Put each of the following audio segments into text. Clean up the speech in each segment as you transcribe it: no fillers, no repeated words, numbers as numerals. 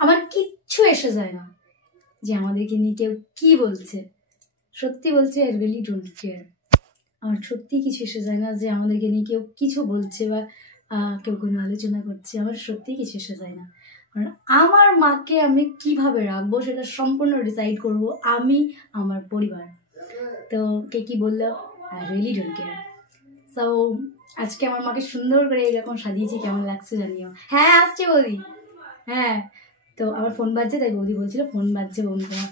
আমার কিচ্ছু এসে যায় না যে আমাদেরকে নিয়ে কেউ কী বলছে। সত্যি বলছে, আই রিয়েলি ডোন্ট কেয়ার। আমার সত্যি কিছু এসে যায় না যে আমাদেরকে নিয়ে কেউ কিছু বলছে বা কেউ কোনো আলোচনা করছে। আমার সত্যিই কিছু এসে যায় না, কারণ আমার মাকে আমি কিভাবে রাখবো সেটা সম্পূর্ণ ডিসাইড করব আমি, আমার পরিবার। তো কে কী বললো, I really don't care. So আজকে আমার মাকে সুন্দর করে এরকম সাজিয়েছি, কেমন লাগছে জানিও। হ্যাঁ আসছে বৌদি, হ্যাঁ। তো আমার ফোন বাজছে, তাই বৌদি বলছিল ফোন বাজছে বন্ধুরা।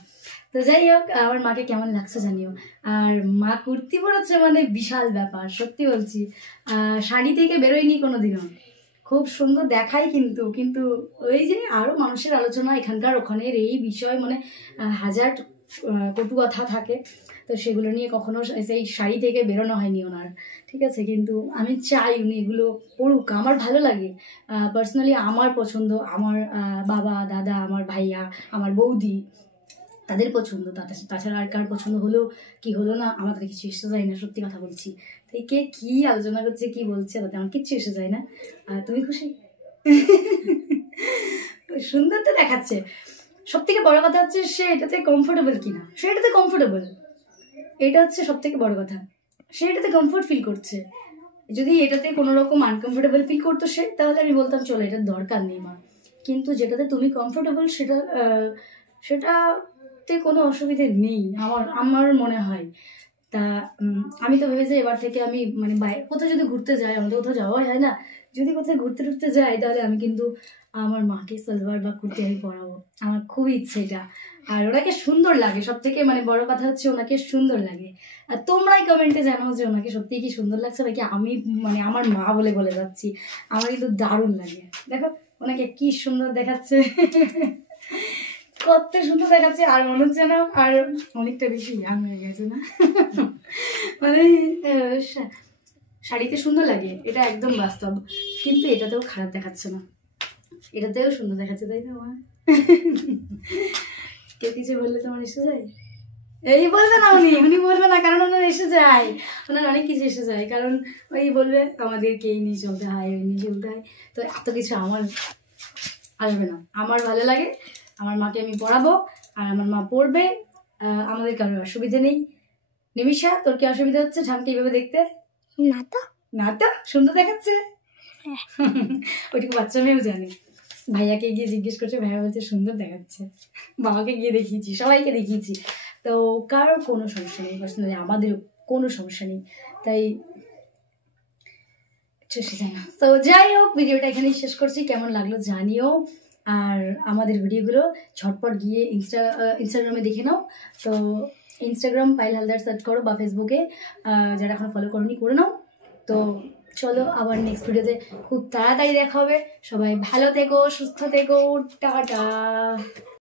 তো যাই হোক, আমার মাকে কেমন লাগছে জানিও। আর মা কুর্তি পরেছে মানে বিশাল ব্যাপার, সত্যি বলছি। শাড়ি থেকে বেরোয়নি কোনোদিনও, খুব সুন্দর দেখায় কিন্তু কিন্তু ওই যে আরও মানুষের আলোচনা এখানকার ওখানের এই বিষয়, মানে হাজার কটু কথা থাকে, তো সেগুলো নিয়ে কখনো সেই শাড়ি থেকে বেরোনো হয়নি ওনার, ঠিক আছে। কিন্তু আমি চাই উনি এগুলো পড়ুক, আমার ভালো লাগে পার্সোনালি, আমার পছন্দ, আমার বাবা দাদা, আমার ভাইয়া, আমার বৌদি, তাদের পছন্দ। তাছাড়া আর কার পছন্দ হলো কি হলো না আমার তাদের কিছু এসে যায় না, সত্যি কথা বলছি। তাই কে কী আলোচনা করছে কি বলছে তাতে আমার কিচ্ছু এসে যায় না। আর তুমি খুশি? সুন্দর তো দেখাচ্ছে। সব থেকে বড় কথা হচ্ছে সে এটাতে কমফোর্টেবল কিনা, সে এটাতে কমফোর্টেবল, এটা হচ্ছে সব থেকে বড় কথা। সে এটাতে কমফোর্ট ফিল করছে। যদি এটাতে কোনো রকম আনকমফোর্টেবল ফিল করতো সে, তাহলে আমি বলতাম চলো এটার দরকার নেই মা। কিন্তু যেটাতে তুমি কমফোর্টেবল সেটাতে কোনো অসুবিধে নেই আমার মনে হয়। তা আমি তো ভেবেছি এবার থেকে আমি মানে কোথাও যদি ঘুরতে যাই, আমাদের কোথাও যাওয়াই হয় না, যদি কোথাও ঘুরতে টুরতে যাই তাহলে আমি কিন্তু আমার মাকে সালোয়ার বা কুর্তি আমি পরাবো, আমার খুবই ইচ্ছে এটা। আর ওনাকে সুন্দর লাগে, সব থেকে মানে বড় কথা হচ্ছে ওনাকে সুন্দর লাগে। আর তোমরাই কমেন্টে জানাও যে ওনাকে সত্যিই কি সুন্দর লাগছে, নাকি আমি মানে আমার মা বলে যাচ্ছি। আমার কিন্তু দারুণ লাগে। দেখো ওনাকে কি সুন্দর দেখাচ্ছে, কত সুন্দর দেখাচ্ছে। আর মনে হচ্ছে না আর অনেকটা বেশি ইয়াং হয়ে গেছে না, মানে শাড়িতে সুন্দর লাগে, এটা একদম বাস্তব। কিন্তু এটাতেও খারাপ দেখাচ্ছে না, এটাতেও সুন্দর দেখাচ্ছে, তাই না মা? কেউ কিছু বললে তোমার এসে যায়? এই বলবে না, উনি বলবে না, কারণ ওনার এসে যায়, ওনার অনেক কিছু এসে যায়। কারণ ওই বলবে আমাদেরকে এই নিয়ে চলতে হয়, ওই নিয়ে চলতে হয়। তো এত কিছু আমার আসবে না, আমার ভালো লাগে, আমার মাকে আমি পড়াবো আর আমার মা পড়বে, আমাদের কারোর অসুবিধা নেই। নিমিষা তোর কি অসুবিধা হচ্ছে ঠামকে এইভাবে দেখতে? না তো, না তো, সুন্দর দেখাচ্ছে। ওইটুকু বাচ্চা মেয়েও জানে। ভাইয়াকে গিয়ে জিজ্ঞেস করছে, ভাইয়া বলছে সুন্দর দেখাচ্ছে। বাবাকে গিয়ে দেখিয়েছি, সবাইকে দেখিয়েছি, তো কারোর কোনো সমস্যা নেই, পার্সোনালি আমাদের কোনো সমস্যা নেই। তাই চষে যায় না। তো যাই হোক, ভিডিওটা এখানেই শেষ করছি, কেমন লাগলো জানিও। আর আমাদের ভিডিওগুলো ঝটপট গিয়ে ইনস্টাগ্রামে দেখে নাও। তো ইনস্টাগ্রাম পায়েল হালদার সার্চ করো, বা ফেসবুকে যারা এখন ফলো করোনি করে নাও। তো চলো আবার নেক্সট ভিডিওতে খুব তাড়াতাড়ি দেখা হবে। সবাই ভালো থেকো, সুস্থ থেকো, টাটা।